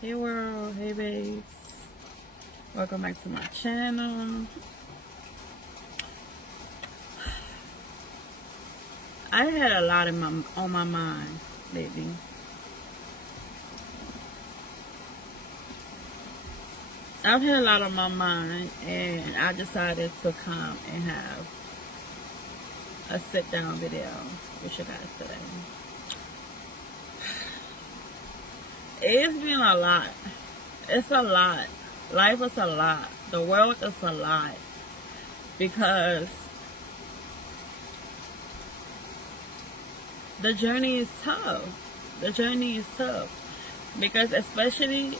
Hey world, hey babes. Welcome back to my channel. I had a lot on my mind lately. I've had a lot on my mind, and I decided to come and have a sit down video with you guys today. It's been a lot. It's a lot. Life is a lot. The world is a lot. Because the journey is tough. The journey is tough. Because especially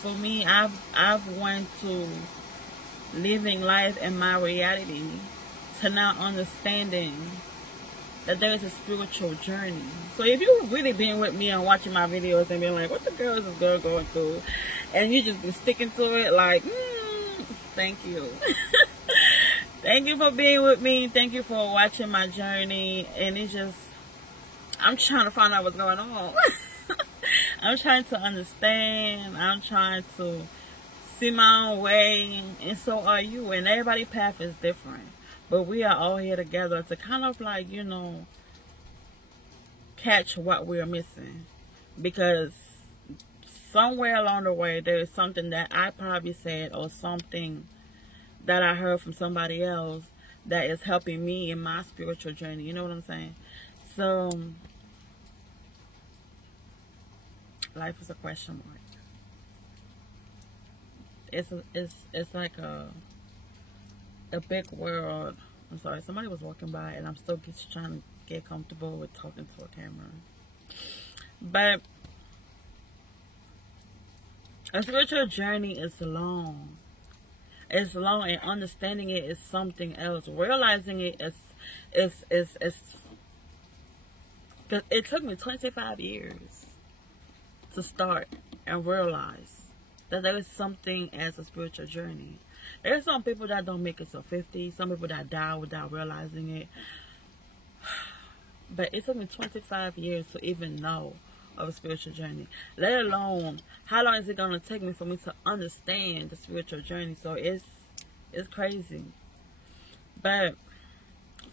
for me, I've went to living life in my reality to now understanding that there is a spiritual journey. So if you've really been with me and watching my videos and being like, what the girl is this girl going through? And you just been sticking to it like, thank you. Thank you for being with me. Thank you for watching my journey. And it's just, I'm trying to find out what's going on. I'm trying to understand. I'm trying to see my own way. And so are you. And everybody's path is different. But we are all here together to kind of like, catch what we're missing. Because somewhere along the way, there is something that I probably said or something that I heard from somebody else that is helping me in my spiritual journey. You know what I'm saying? So, life is a question mark. It's like a big world. I'm sorry, somebody was walking by and I'm still just trying to get comfortable with talking to a camera. But a spiritual journey is long. It's long, and understanding it is something else. Realizing it is because it took me 25 years to start and realize that there is something as a spiritual journey. There's some people that don't make it to 50. Some people that die without realizing it. But it took me 25 years to even know of a spiritual journey. Let alone, how long is it going to take me for me to understand the spiritual journey? So it's crazy. But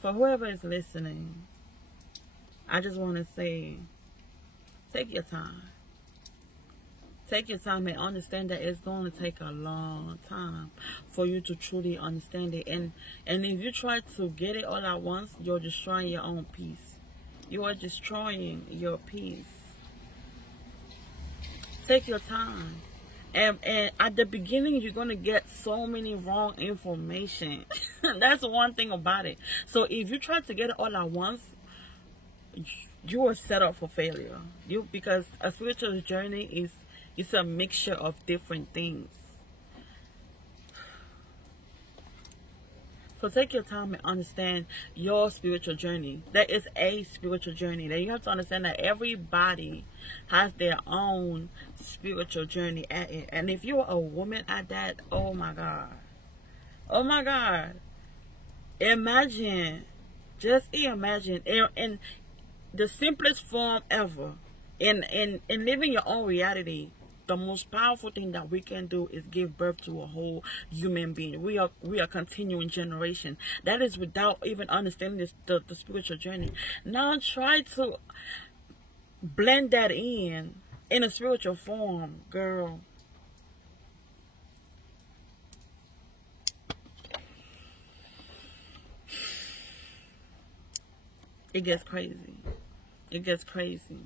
for whoever is listening, I just want to say, take your time. Take your time and understand that it's going to take a long time for you to truly understand it. And if you try to get it all at once, you're destroying your own peace. You are destroying your peace. Take your time. And at the beginning, you're going to get so many wrong information. That's one thing about it. So if you try to get it all at once, you are set up for failure. Because a spiritual journey it's a mixture of different things. So take your time and understand your spiritual journey. There is a spiritual journey. That you have to understand that everybody has their own spiritual journey at it. And if you're a woman at that, oh my God. Oh my God. Imagine. Just imagine. In the simplest form ever. In living your own reality. The most powerful thing that we can do is give birth to a whole human being. We are continuing generation. That is without even understanding the spiritual journey. Now try to blend that in a spiritual form, girl. It gets crazy. It gets crazy.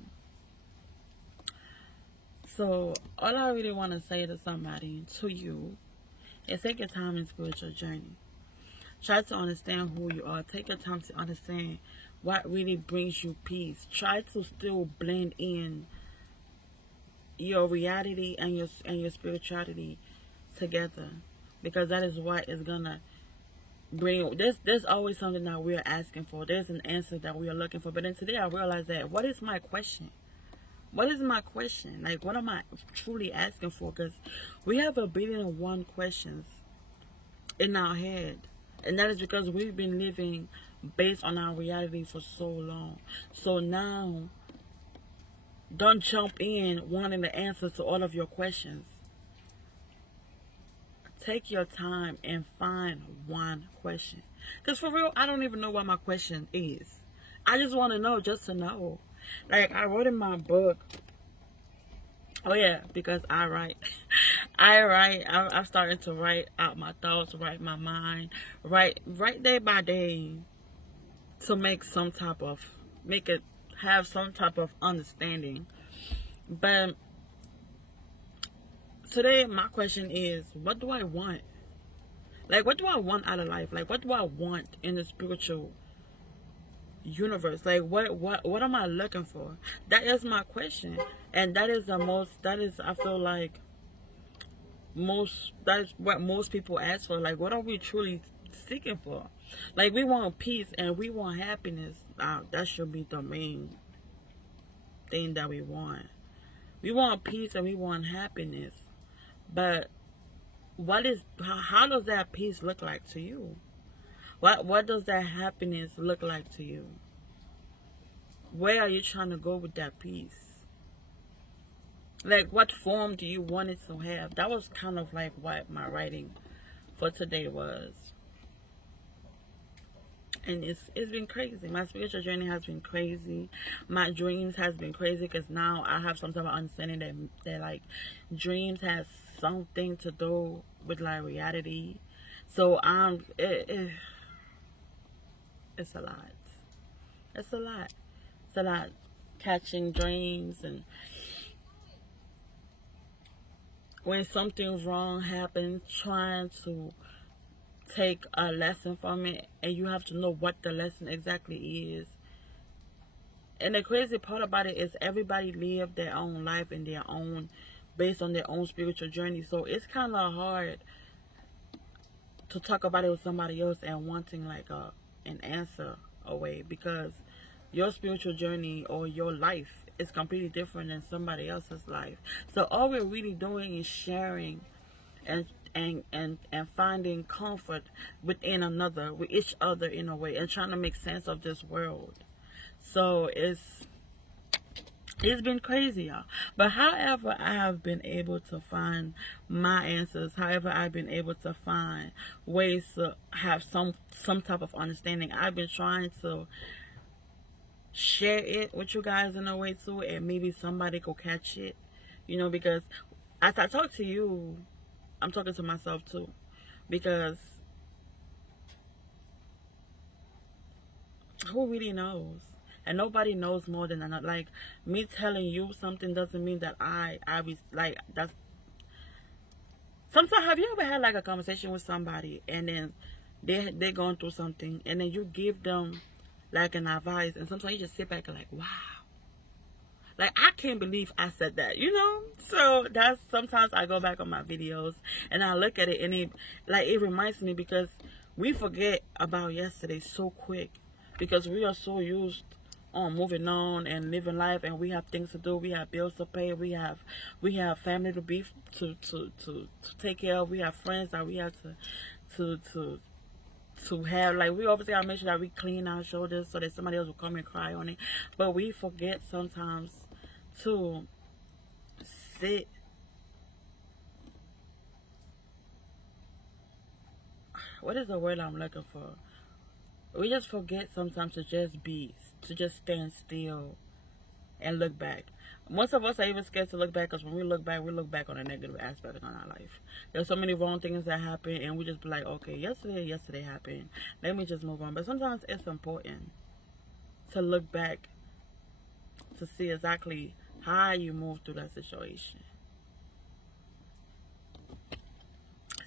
So, all I really want to say to somebody, to you, is take your time in spiritual journey. Try to understand who you are. Take your time to understand what really brings you peace. Try to still blend in your reality and your spirituality together, because that is what is gonna bring. There's always something that we are asking for. There's an answer that we are looking for. But then today I realized that what is my question? What is my question? Like, what am I truly asking for? Because we have 1,000,000,001 questions in our head. And that is because we've been living based on our reality for so long. So now, Don't jump in wanting the answers to all of your questions. Take your time and find one question. Because for real, I don't even know what my question is. I just want to know just to know. Like, I wrote in my book. Oh, yeah, because I write. I write. I'm starting to write out my thoughts, write my mind, write day by day to make it have some type of understanding. But today, my question is, what do I want? Like, what do I want out of life? Like, what do I want in the spiritual universe? Like, what am I looking for? That is my question. And that is I feel like that is what most people ask for. Like, what are we truly seeking for? Like, we want peace and we want happiness. That should be the main thing that we want. We want peace and we want happiness. But how does that peace look like to you? What does that happiness look like to you? Where are you trying to go with that peace? Like, what form do you want it to have? That was kind of like what my writing for today was. And it's been crazy. My spiritual journey has been crazy. My dreams has been crazy because now I have some type of understanding that like dreams has something to do with like reality. So it's a lot. It's a lot. It's a lot. Catching dreams, and when something wrong happens, trying to take a lesson from it, and you have to know what the lesson exactly is. And the crazy part about it is everybody live their own life in their own, based on their own spiritual journey. So it's kind of hard to talk about it with somebody else and wanting like an answer away, because your spiritual journey or your life is completely different than somebody else's life. So all we're really doing is sharing and finding comfort within another, with each other in a way, and trying to make sense of this world. So it's been crazy, y'all. But however I have been able to find my answers, however I've been able to find ways to have some type of understanding, I've been trying to share it with you guys in a way too, and maybe somebody could catch it, because as I talk to you, I'm talking to myself too, because who really knows? And nobody knows more than another. Like, me telling you something doesn't mean that I was like, that's. Sometimes, have you ever had like a conversation with somebody and then they're going through something, and then you give them like an advice, and sometimes you just sit back and like, wow, like, I can't believe I said that, So that's, sometimes I go back on my videos and I look at it, and it reminds me, because we forget about yesterday so quick, because we are so used on moving on and living life, and we have things to do, we have bills to pay, we have family to be to take care of, we have friends that we have to have, like, we obviously gotta make sure that we clean our shoulders so that somebody else will come and cry on it. But we forget sometimes to sit, what is the word I'm looking for? We just forget sometimes to just stand still and look back. Most of us are even scared to look back, because when we look back on a negative aspect of our life. There's so many wrong things that happen, and we just be like, okay, yesterday happened, let me just move on. But sometimes it's important to look back to see exactly how you move through that situation.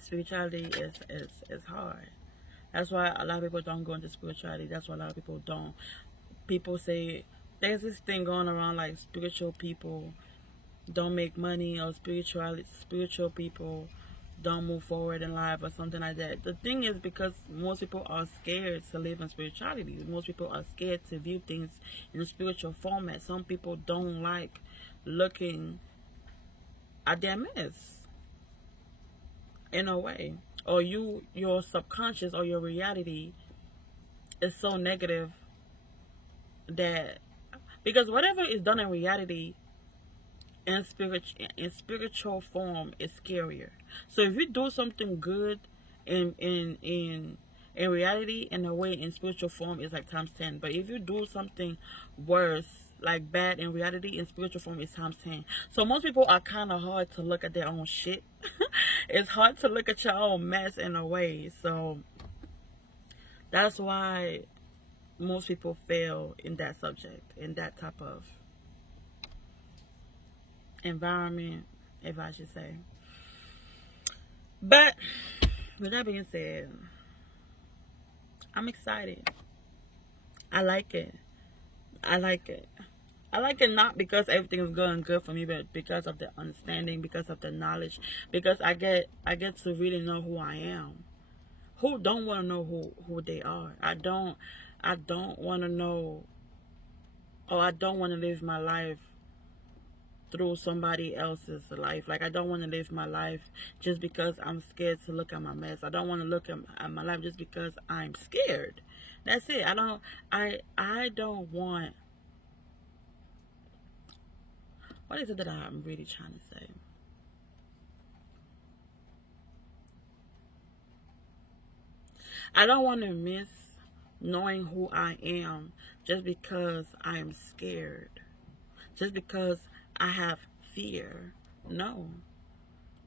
Spirituality is hard. That's why a lot of people don't go into spirituality. That's why a lot of people don't. People say, there's this thing going around like spiritual people don't make money, or spiritual people don't move forward in life, or something like that. The thing is, because most people are scared to live in spirituality. Most people are scared to view things in a spiritual format. Some people don't like looking at their mess in a way, or your subconscious or your reality is so negative that, because whatever is done in reality in spiritual form is scarier. So if you do something good in reality, in a way, in spiritual form, is like times 10. But if you do something worse, like bad in reality, in spiritual form, is times 10. So most people are kind of hard to look at their own shit. It's hard to look at your own mess in a way. So that's why most people fail in that subject, in that type of environment, if I should say. But with that being said, I'm excited. I like it. I like it. I like it not because everything is going good for me, but because of the understanding, because of the knowledge, because I get to really know who I am. Who don't want to know who they are? I don't want to know, or I don't want to live my life through somebody else's life. Like, I don't want to live my life just because I'm scared to look at my mess. I don't want to look at my life just because I'm scared. That's it. I don't want, what is it that I'm really trying to say? I don't want to miss knowing who I am just because I am scared. Just because I have fear. No.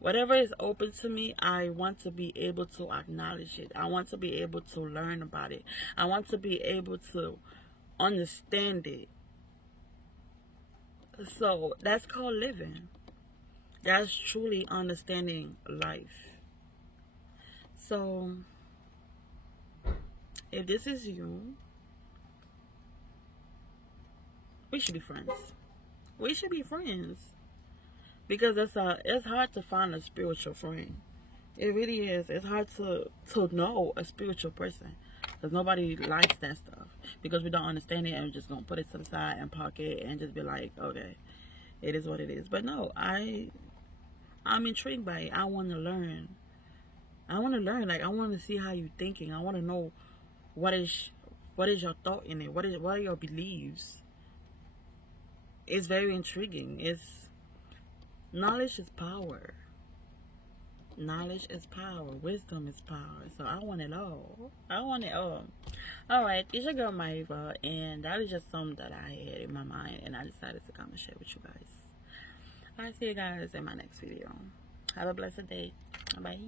Whatever is open to me, I want to be able to acknowledge it. I want to be able to learn about it. I want to be able to understand it. So that's called living. That's truly understanding life. So if this is you, we should be friends. We should be friends. Because it's hard to find a spiritual friend. It really is. It's hard to know a spiritual person. Because nobody likes that stuff. Because we don't understand it and we're just going to put it to the side and park it and just be like, okay, it is what it is. But no, I'm intrigued by it. I want to learn. I want to learn. Like, I want to see how you're thinking. I want to know what is your thought in it. What are your beliefs? It's very intriguing. Knowledge is power. Knowledge is power. Wisdom is power. So I want it all. I want it all. Alright, it's your girl Maiva, and that is just something that I had in my mind, and I decided to come and share with you guys. I'll see you guys in my next video. Have a blessed day. Bye.